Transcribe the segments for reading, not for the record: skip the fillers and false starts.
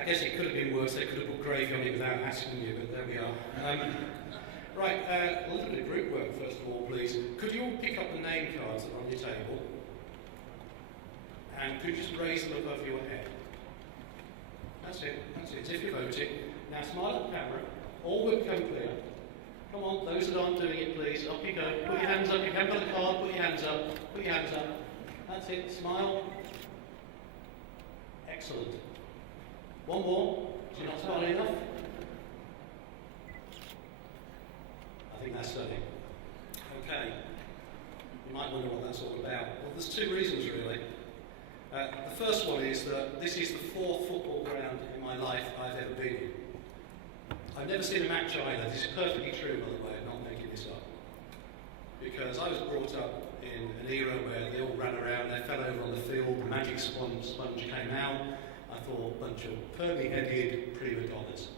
I guess it could have been worse. They could have put gravy on it without asking you, but there we are. Right, a little bit of group work first of all, please. Could you all pick up the name cards that are on your table? And could you just raise them above your head? That's it, as if you're voting. Now smile at the camera. All will become clear. Come on, those that aren't doing it, please. Up you go. Put your hands up. You haven't got the card, put your hands up. Put your hands up. That's it. Smile. Excellent. One more. Do you not smile enough? I think that's stunning. Okay. You might wonder what that's all about. Well, there's two reasons, really. The first one is that this is the fourth football ground in my life I've ever been in. I've never seen a match either. This is perfectly true, by the way, I'm not making this up. Because I was brought up in an era where they all ran around, they fell over on the field, the magic sponge came out. I thought, bunch of permy-headed prima donnas.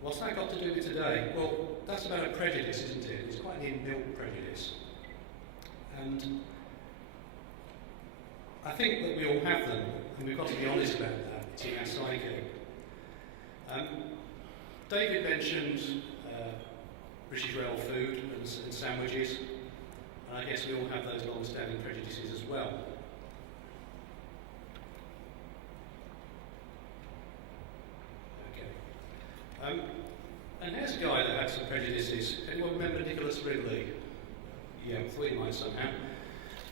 What's that got to do with today? Well, that's about a prejudice, isn't it? It's quite an inbuilt prejudice. And I think that we all have them, and we've got to be honest about that. It's in our psyche. David mentioned British rail food and sandwiches, and I guess we all have those long-standing prejudices as well. Okay. And here's a guy that had some prejudices. Anyone remember Nicholas Ridley? Yeah, thought you might somehow.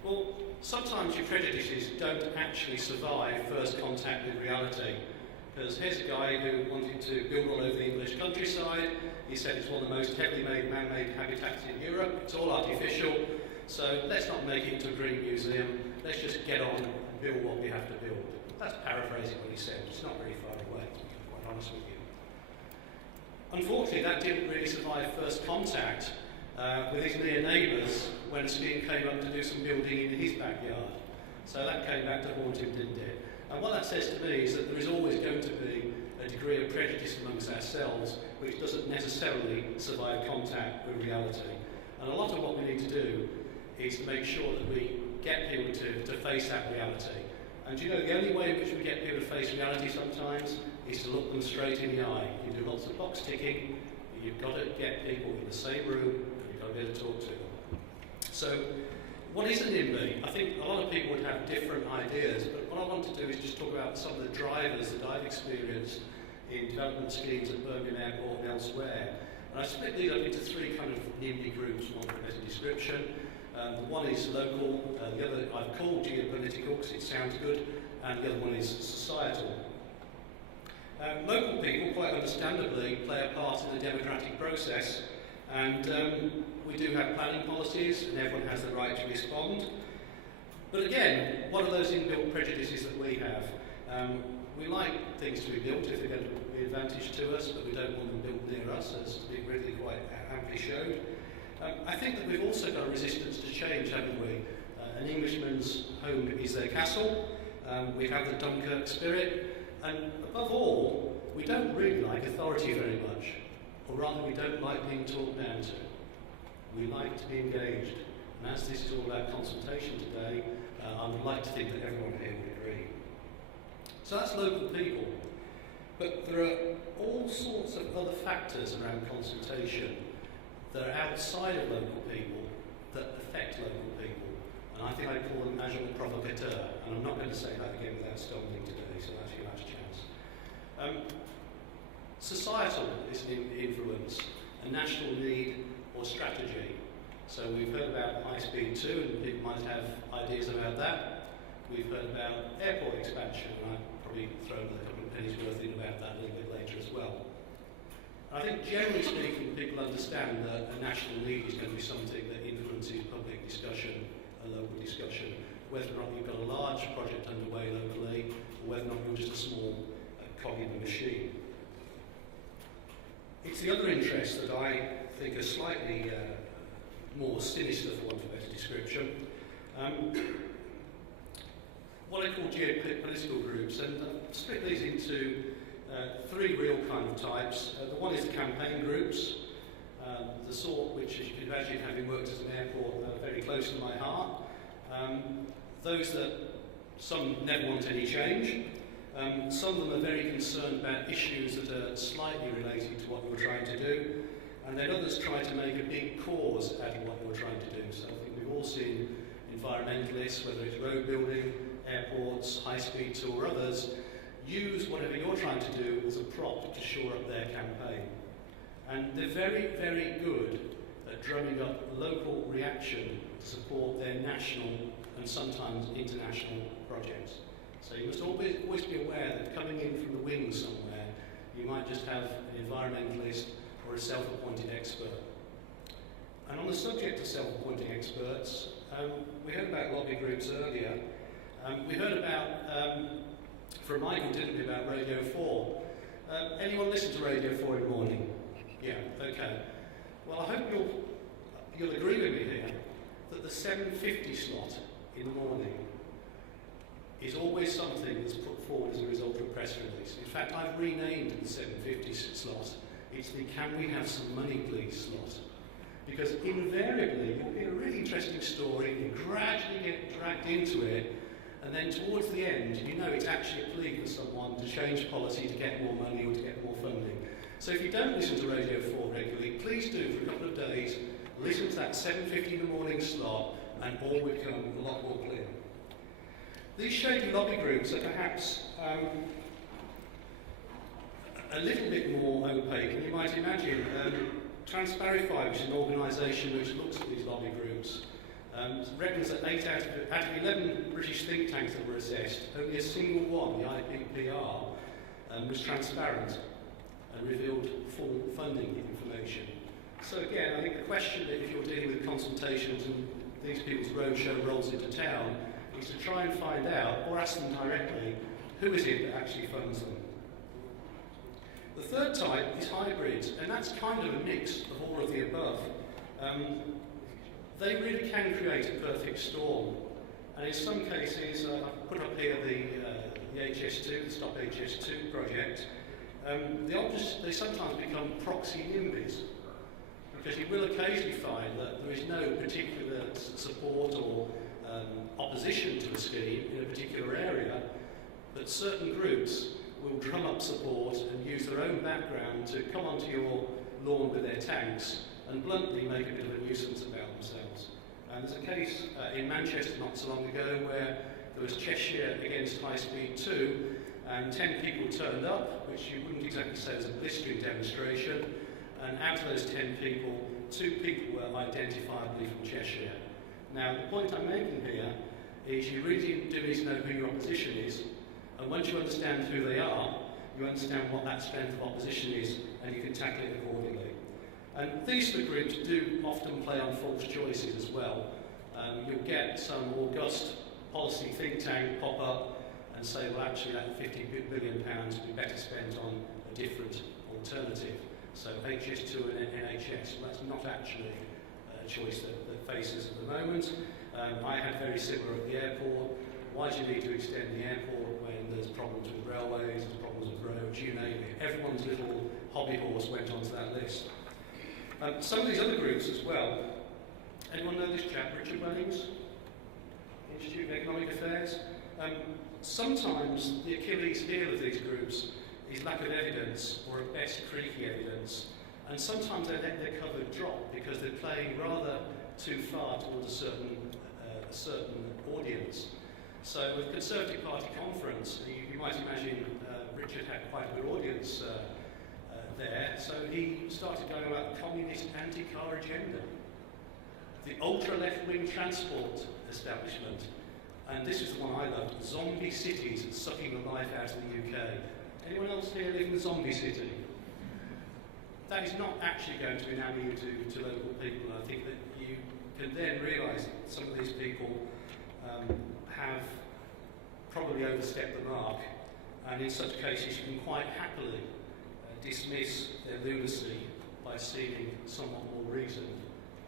Well, sometimes your prejudices don't actually survive first contact with reality. Because here's a guy who wanted to build all over the English countryside. He said it's one of the most heavily made man-made habitats in Europe. It's all artificial. So let's not make it to a green museum. Let's just get on and build what we have to build. That's paraphrasing what he said. It's not very far away, to be quite honest with you. Unfortunately, that didn't really survive first contact with his near neighbours when a scheme came up to do some building in his backyard. So that came back to haunt him, didn't it? And what that says to me is that there is always going to be a degree of prejudice amongst ourselves which doesn't necessarily survive contact with reality. And a lot of what we need to do is to make sure that we get people to face that reality. And you know, the only way in which we get people to face reality sometimes is to look them straight in the eye. You do lots of box ticking, you've got to get people in the same room, and you've got to be able to talk to them. So, what is a NIMBY? I think a lot of people would have different ideas, but what I want to do is just talk about some of the drivers that I've experienced in development schemes at Birmingham Airport and elsewhere. And I split these up into three kind of NIMBY groups, one for a better description. One is local, the other I've called geopolitical because it sounds good, and the other one is societal. Local people, quite understandably, play a part in the democratic process, and we do have planning policies, and everyone has the right to respond. But again, what are those inbuilt prejudices that we have? We like things to be built if they're going to be an advantage to us, but we don't want them built near us, as Big Ridley quite amply showed. I think that we've also got a resistance to change, haven't we? An Englishman's home is their castle. We have the Dunkirk spirit. And above all, we don't really like authority very much. Or rather, we don't like being talked down to. We like to be engaged. And as this is all about consultation today, I would like to think that everyone here would agree. So that's local people. But there are all sorts of other factors around consultation that are outside of local people that affect local people. And I think I call them agent provocateur. And I'm not going to say that again without stumbling today, so that's your last chance. Societal is an influence, a national need or strategy. So we've heard about High Speed 2, and people might have ideas about that. We've heard about airport expansion, and I'll probably throw a couple of pennies worth in about that a little bit later as well. I think generally speaking, people understand that a national need is going to be something that influences public discussion and local discussion, whether or not you've got a large project underway locally, or whether or not you're just a small cog in the machine. It's the other interests that I think are slightly more sinister, for want of a better description. What I call geopolitical groups, and I've split these into three real kind of types. The one is the campaign groups, the sort which, as you can imagine, having worked as an airport, are very close to my heart. Those that some never want any change, Some of them are very concerned about issues that are slightly related to what you're trying to do, and then others try to make a big cause out of what you're trying to do. So I think we've all seen environmentalists, whether it's road building, airports, high-speed tool, or others, use whatever you're trying to do as a prop to shore up their campaign. And they're very, very good at drumming up local reaction to support their national and sometimes international projects. So you must always be aware that coming in from the wings somewhere, you might just have an environmentalist or a self-appointed expert. And on the subject of self-appointing experts, we heard about lobby groups earlier. We heard about, from Michael, didn't we, about Radio 4. Anyone listen to Radio 4 in the morning? Yeah, okay. Well, I hope you'll agree with me here that the 7:50 slot in the morning is always something that's put forward as a result of a press release. In fact, I've renamed the 7:50 slot. It's the "Can we have some money please" slot. Because invariably, you'll get a really interesting story, you gradually get dragged into it, and then towards the end, you know it's actually a plea for someone to change policy to get more money or to get more funding. So if you don't listen to Radio 4 regularly, please do for a couple of days, listen to that 7:50 in the morning slot, and all will become a lot more clear. These shady lobby groups are perhaps a little bit more opaque, and you might imagine Transparify, which is an organisation which looks at these lobby groups, reckons that 8 out of 11 British think tanks that were assessed, only a single one, the IPPR, was transparent and revealed full funding information. So again, I think the question that if you're dealing with consultations and these people's roadshow rolls into town, is to try and find out, or ask them directly, who is it that actually funds them. The third type is hybrids, and that's kind of a mix of all of the above. They really can create a perfect storm, and in some cases, I've put up here the HS2, the Stop HS2 project. They sometimes become proxy NIMBYs, because you will occasionally find that there is no particular support or opposition to a scheme in a particular area, but certain groups will drum up support and use their own background to come onto your lawn with their tanks and bluntly make a bit of a nuisance about themselves. And there's a case in Manchester not so long ago where there was Cheshire against High Speed 2, and 10 people turned up, which you wouldn't exactly say was a blistering demonstration, and out of those 10 people, 2 people were identifiably from Cheshire. Now, the point I'm making here is you really do need to know who your opposition is, and once you understand who they are, you understand what that strength of opposition is, and you can tackle it accordingly. And these sort of groups do often play on false choices as well. You'll get some august policy think tank pop up and say, well, actually, that £50 billion would be better spent on a different alternative. So HS2 and NHS, well, that's not actually a choice that faces at the moment. I had very similar at the airport. Why do you need to extend the airport when there's problems with railways, there's problems with roads, you name it. Everyone's little hobby horse went onto that list. Some of these other groups as well. Anyone know this chap, Richard Wellings? Institute of Economic Affairs? Sometimes the Achilles heel of these groups is lack of evidence, or at best creaky evidence, and sometimes they let their cover drop because they're playing rather too far towards a certain audience. So with the Conservative Party conference, you might imagine Richard had quite a good audience there, so he started going about the communist anti-car agenda, the ultra-left-wing transport establishment, and this is the one I loved, zombie cities sucking the life out of the UK. Anyone else here live in a zombie city? That is not actually going to enable you to local people. I think that you can then realise that some of these people have probably overstepped the mark, and in such cases you can quite happily dismiss their lunacy by seeming somewhat more reasoned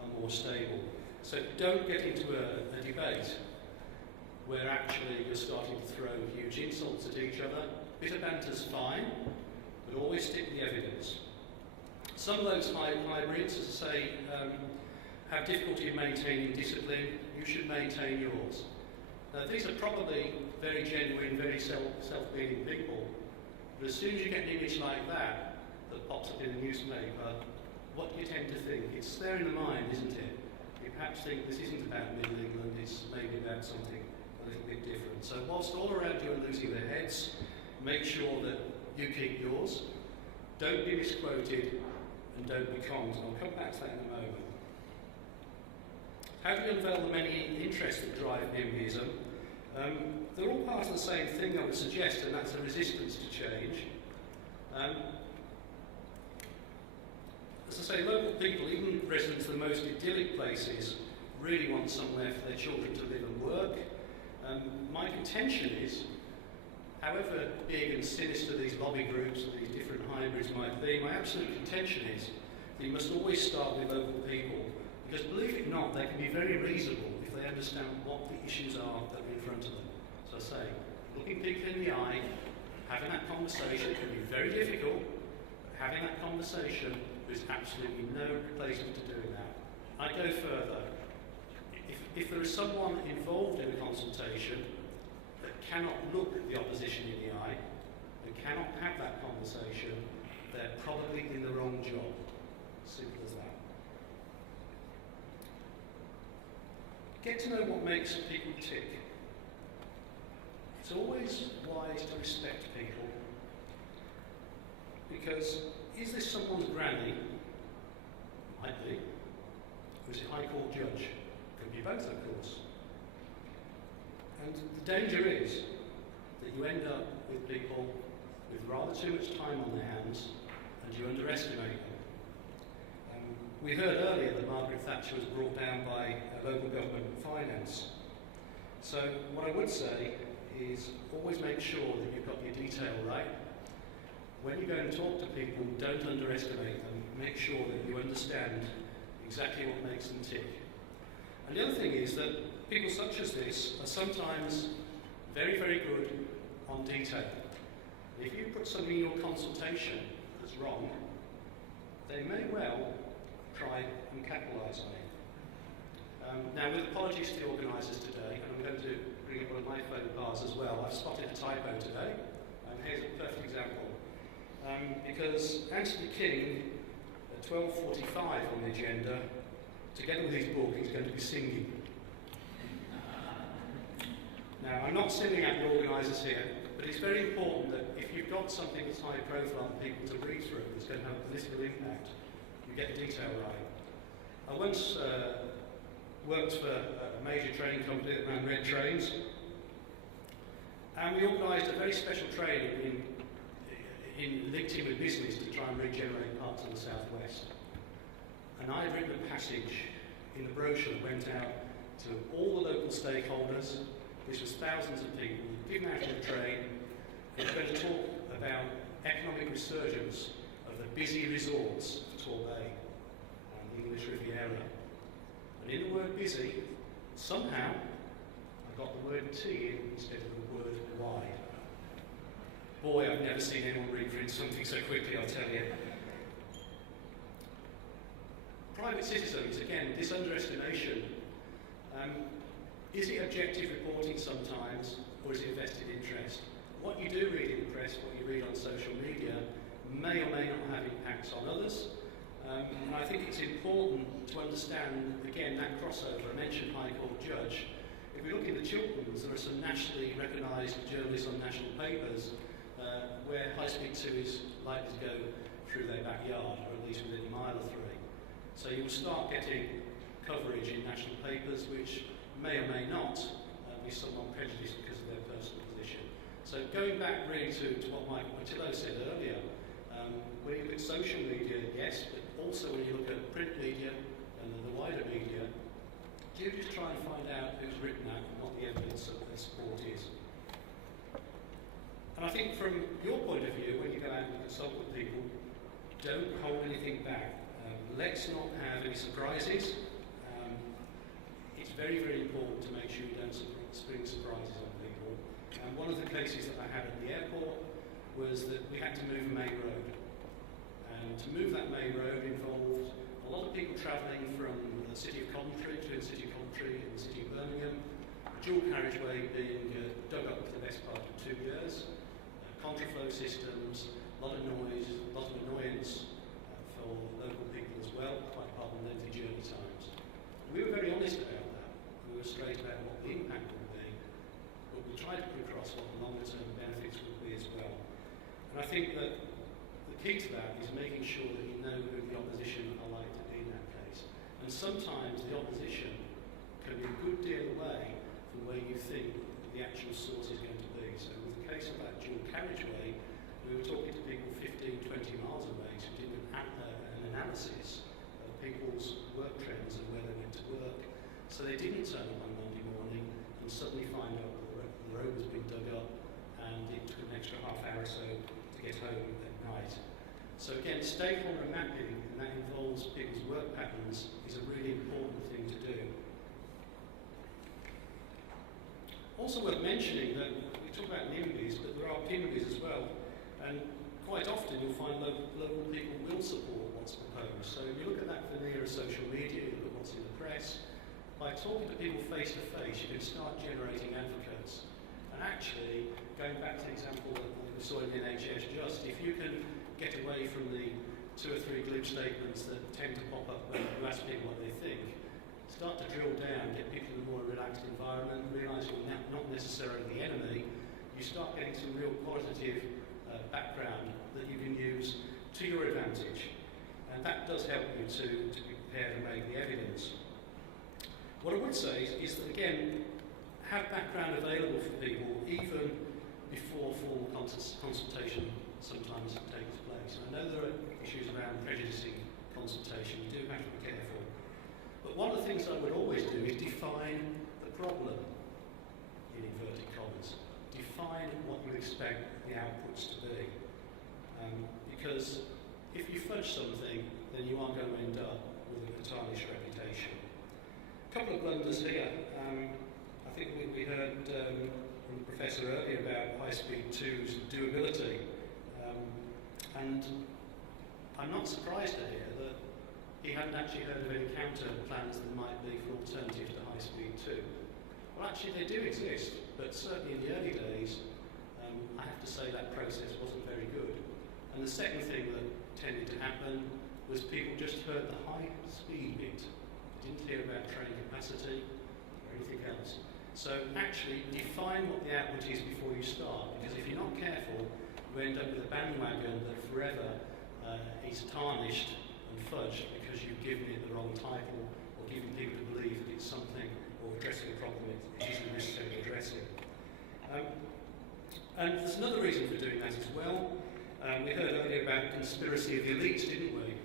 and more stable. So don't get into a debate where actually you're starting to throw huge insults at each other. Bit of banter's fine, but always stick to the evidence. Some of those hybrids, as I say, have difficulty in maintaining discipline. You should maintain yours. Now, these are probably very genuine, very self-meaning people, but as soon as you get an image like that pops up in the newspaper, what do you tend to think? It's there in the mind, isn't it? You perhaps think this isn't about Middle England, it's maybe about something a little bit different. So whilst all around you are losing their heads, make sure that you keep yours, don't be misquoted, and don't be conned. I'll come back to that in a moment. How do you unveil the many interests that drive NIMBYism? They're all part of the same thing, I would suggest, and that's a resistance to change. As I say, local people, even residents of the most idyllic places, really want somewhere for their children to live and work. My contention is, however big and sinister these lobby groups or these different hybrids might be, my absolute contention is that you must always start with local people. Because believe it or not, they can be very reasonable if they understand what the issues are that are in front of them. So I say, looking people in the eye, having that conversation can be very difficult, but having that conversation, there's absolutely no replacement to doing that. I go further. If there is someone involved in a consultation that cannot look the opposition in the eye, and cannot have that conversation, they're probably in the wrong job. Simple as that. Get to know what makes people tick. It's always wise to respect people, because is this someone's granny? Might be. Or is it High Court judge? Could be both, of course. And the danger is that you end up with people with rather too much time on their hands, and you underestimate them. We heard earlier that Margaret Thatcher was brought down by local government and finance. So what I would say is always make sure that you've got your detail right. When you go and talk to people, don't underestimate them. Make sure that you understand exactly what makes them tick. And the other thing is that people such as this are sometimes very, very good on detail. If you put something in your consultation that's wrong, they may well try and capitalise on it. Now, with apologies to the organisers today, and I'm going to bring up one of my faux pas as well, I've spotted a typo today, and here's a perfect example. Because Anthony King, at 12:45 on the agenda, together with his book, he's going to be singing. Now, I'm not singing at the organisers here, but it's very important that if you've got something that's high profile for people to read through, that's going to have a political impact, you get the detail right. I once worked for a major training company that ran red trains, and we organised a very special train linked in with business to try and regenerate parts of the southwest. And I had written a passage in the brochure that went out to all the local stakeholders. This was thousands of people given out on the train. It was going to talk about economic resurgence of the busy resorts of Torbay and the English Riviera. And in the word busy, somehow I got the word T in instead of the word wide. Boy, I've never seen anyone reprint something so quickly, I'll tell you. Private citizens, again, this underestimation. Is it objective reporting sometimes, or is it vested interest? What you do read in the press, what you read on social media, may or may not have impacts on others. And I think it's important to understand, again, that crossover. I mentioned High Court judge. If we look in the Chilterns, there are some nationally recognised journalists on national papers where High Speed 2 is likely to go through their backyard, or at least within a mile or three. So you will start getting coverage in national papers which may or may not be somewhat prejudiced because of their personal position. So going back really to what Michael Matillo said earlier, when you look at social media, yes, but also when you look at print media and the wider media, do just try and find out who's written that and what the evidence of their support is. And I think from your point of view, when you go out and consult with people, don't hold anything back. Let's not have any surprises. It's very, very important to make sure you don't spring surprises on people. And one of the cases that I had at the airport was that we had to move a main road. And to move that main road involved a lot of people travelling from the city of Coventry to the city of Coventry and the city of Birmingham, a dual carriageway carriageway being dug up for the best part of 2 years, contraflow systems, a lot of noise, a lot of annoyance for local people as well, quite apart from lengthy journey times. We were very honest about that. We were straight about what the impact would be, but we tried to put across what the longer term benefits would be as well. And I think that the key to that is making sure that you know who the opposition are likely to be in that case. And sometimes the opposition can be a good deal away from where you think the actual source is going to be. So with the case of that dual carriageway, we were talking to people 15, 20 miles away who did an analysis of people's work trends and where they went to work. So they didn't turn up on Monday morning and suddenly find out that the road was being dug up and it took an extra half hour or so to get home at night. So again, stakeholder mapping, and that involves people's work patterns, is a really important thing to do. Also worth mentioning that we talk about NIMBYs, but there are PIMBYs as well, and quite often you'll find local people will support what's proposed. So if you look at that veneer of social media, you look at what's in the press, by talking to people face to face, you can start generating advocates. And actually, going back to the example that we saw in the NHS Just, if you can get away from the 2 or 3 glib statements that tend to pop up when you ask people what they think, start to drill down, get people in a more relaxed environment, realise you're not necessarily the enemy, you start getting some real qualitative background that you can use to your advantage. And that does help you to be prepared and make the evidence. What I would say is that, again, have background available for people even before formal consultation sometimes takes place. I know there are issues around prejudicing consultation, you do have to be careful. But one of the things I would always do is define the problem, in inverted commas. Define what you expect the outputs to be. Because if you fudge something, then you are going to end up with a tarnished reputation. A couple of blunders here. I think we heard from the professor earlier about high-speed 2's doability. And I'm not surprised to hear that he hadn't actually heard of any counter plans that might be for alternatives to high-speed 2. Well, actually they do exist, but certainly in the early days, I have to say that process wasn't very good. And the second thing that tended to happen was people just heard the high-speed bit, didn't hear about train capacity or anything else. So actually define what the output is before you start, because if you're not careful, you end up with a bandwagon that forever is tarnished and fudged because you've given it the wrong title or given people to believe that it's something or addressing a problem it isn't necessarily addressing. And there's another reason for doing that as well. We heard earlier about the conspiracy of the elites, didn't we?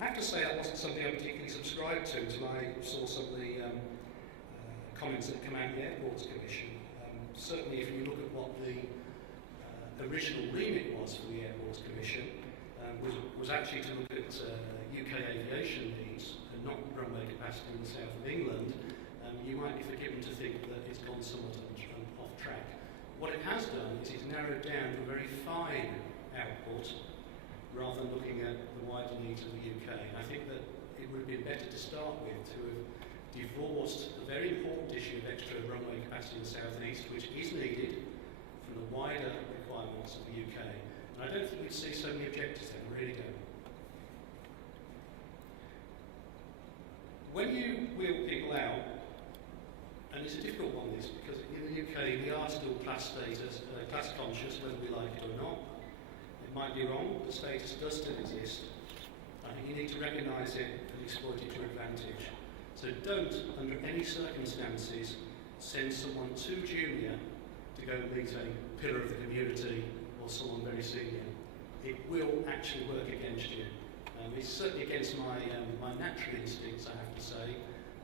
I have to say that wasn't something I particularly subscribed to until I saw some of the comments that come out of the Airports Commission. Certainly if you look at what the original remit was for the Airports Commission, was actually to look at UK aviation needs and not runway capacity in the south of England, you might be forgiven to think that it's gone somewhat off track. What it has done is it's narrowed down to a very fine output rather than looking at the wider needs of the UK. And I think that it would have been better to start with to have divorced the very important issue of extra runway capacity in the South East, which is needed, from the wider requirements of the UK. And I don't think we'd see so many objectives then, I really don't. When you wheel people out, and it's a difficult one this, because in the UK we are still class conscious, whether we like it or not. It might be wrong, the status does still exist. I think you need to recognise it and exploit it to your advantage. So don't, under any circumstances, send someone too junior to go and meet a pillar of the community or someone very senior. It will actually work against you. It's certainly against my natural instincts, I have to say,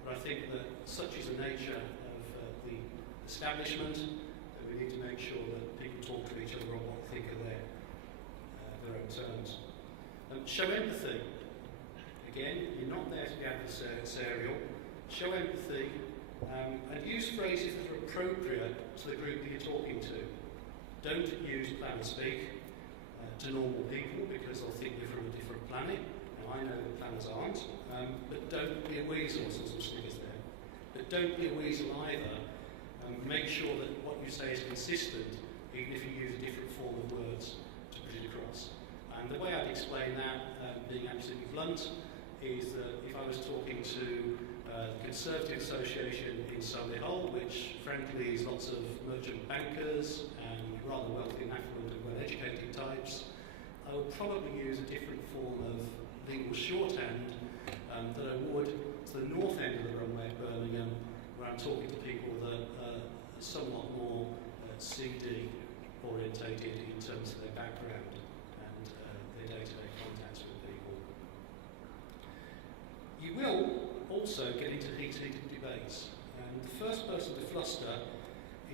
but I think that such is the nature of the establishment that we need to make sure that people talk to each other on what they think of their own terms. Show empathy. Again, you're not there to be adversarial. Show empathy and use phrases that are appropriate to the group that you're talking to. Don't use plan speak to normal people because they'll think you're from a different planet. Now, I know that planners aren't, but don't be a weasel, some stickers there. But don't be a weasel either Make sure that what you say is consistent, even if you use a different form of words to put it across. And the way I'd explain that, being absolutely blunt, is that if I was talking to the Conservative Association in Solihull, which frankly is lots of merchant bankers and rather wealthy and affluent and well-educated types, I would probably use a different form of legal shorthand that I would to the north end of the runway at Birmingham, where I'm talking to people that are somewhat more CD orientated in terms of their background and their day-to-day contacts with people. You will also get into heated debates, and the first person to fluster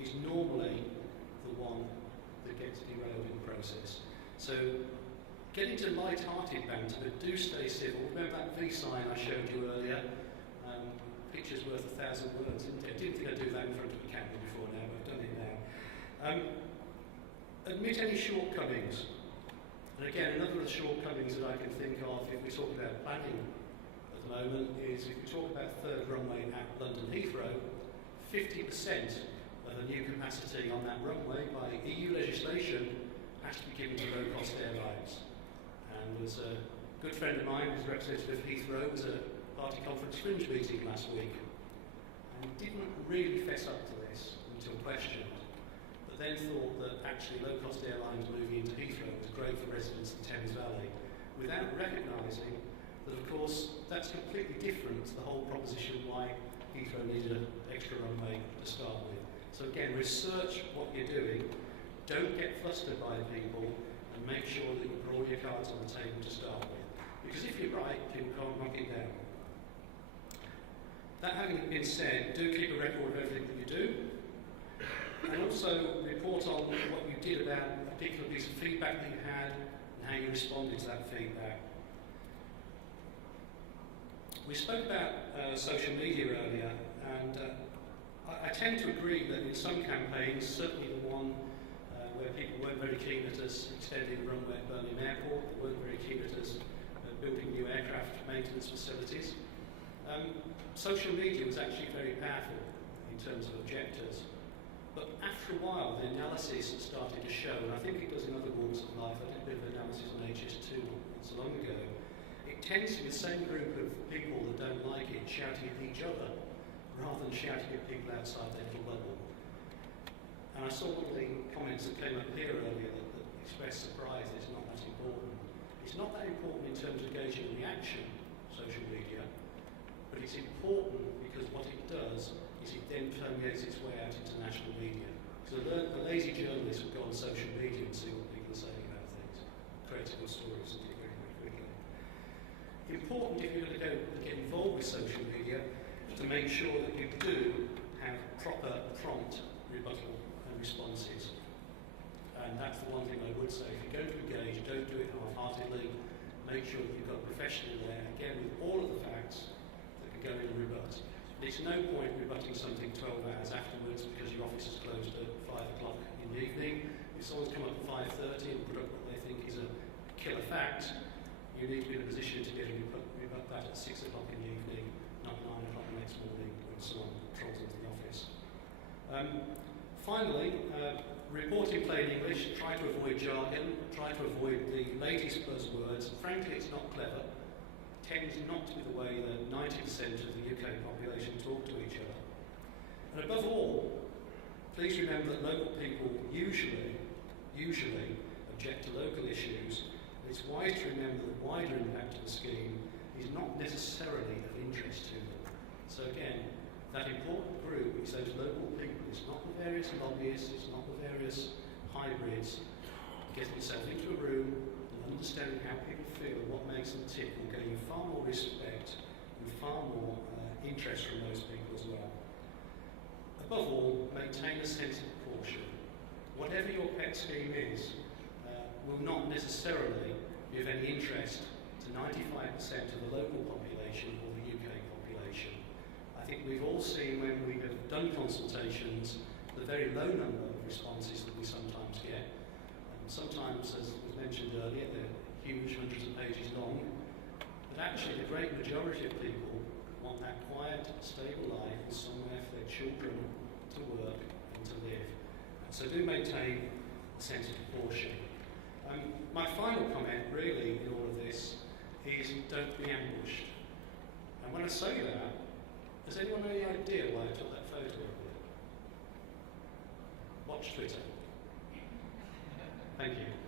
is normally the one that gets derailed in the process. So get into light-hearted banter, but do stay civil. Remember that V sign I showed you earlier? Picture's worth 1,000 words, isn't it? I didn't think I'd do that in front of a camera before now, but I've done it now. Admit any shortcomings. And again, another of the shortcomings that I can think of if we talk about planning at the moment is if we talk about third runway at London Heathrow, 50% of the new capacity on that runway by EU legislation has to be given to low-cost airlines. And there's a good friend of mine who's representative of Heathrow was at a party conference fringe meeting last week and didn't really fess up to this until questioned, but then thought that actually low-cost airlines moving into Heathrow was great for residents of the Thames Valley, without recognising that, of course, that's completely different to the whole proposition why Heathrow needed an extra runway to start with. So again, research what you're doing, don't get flustered by people, and make sure that you put all your cards on the table to start with. Because if you're right, people can't knock it down. That having been said, do keep a record of everything that you do, and also report on what you did about a particular piece of feedback that you had and how you responded to that feedback. We spoke about social media earlier, and I tend to agree that in some campaigns, certainly the one where people weren't very keen at us extending the runway at Birmingham Airport, they weren't very keen at us building new aircraft maintenance facilities. Social media was actually very powerful in terms of objectors, but after a while the analysis started to show, and I think it does in other walks of life. I did a bit of analysis on HS2 not so long ago. It tends to be the same group of people that don't like it shouting at each other rather than shouting at people outside their little bubble. And I saw one of the comments that came up here earlier that expressed surprise that it's not that important. It's not that important in terms of gauging reaction, social media, but it's important because what it does is it then permeates its way out into national media. So the lazy journalists will go on social media and see what people are saying about things, create good stories and do it very, very quickly. Important if you're going to go get involved with social media to make sure that you do have proper, prompt rebuttal and responses. And that's the one thing I would say. If you're going to engage, don't do it half-heartedly. Make sure that you've got a professional there, again, with all of the facts that can go in and rebut. There's no point rebutting something 12 hours afterwards because your office is closed at 5 o'clock in the evening. If someone's come up at 5:30 and put up what they think is a killer fact, you need to be in a position to be able to rebut that at 6 o'clock in the evening, not 9 o'clock the next morning when someone trolls into the office. Finally, report in plain English, try to avoid jargon, try to avoid the latest buzzwords. Frankly, it's not clever. It tends not to be the way that 90% of the UK population talk to each other. And above all, please remember that local people usually object to local issues. It's wise to remember the wider impact of the scheme is not necessarily of interest to them. So again, that important group is those local people. It's not the various lobbyists, it's not the various hybrids. Getting yourself into a room and understanding how people feel, what makes them tick, will gain you far more respect and far more interest from those people as well. Above all, maintain a sense of caution. Whatever your pet scheme is, will not necessarily be of any interest to 95% of the local population or the UK population. I think we've all seen when we have done consultations the very low number of responses that we sometimes get. Sometimes, as was mentioned earlier, they're huge, hundreds of pages long. But actually the great majority of people want that quiet, stable life and somewhere for their children to work So do maintain a sense of proportion. My final comment, really, in all of this, is don't be ambushed. And when I say that, has anyone any idea why I took that photo of it? Watch Twitter. Thank you.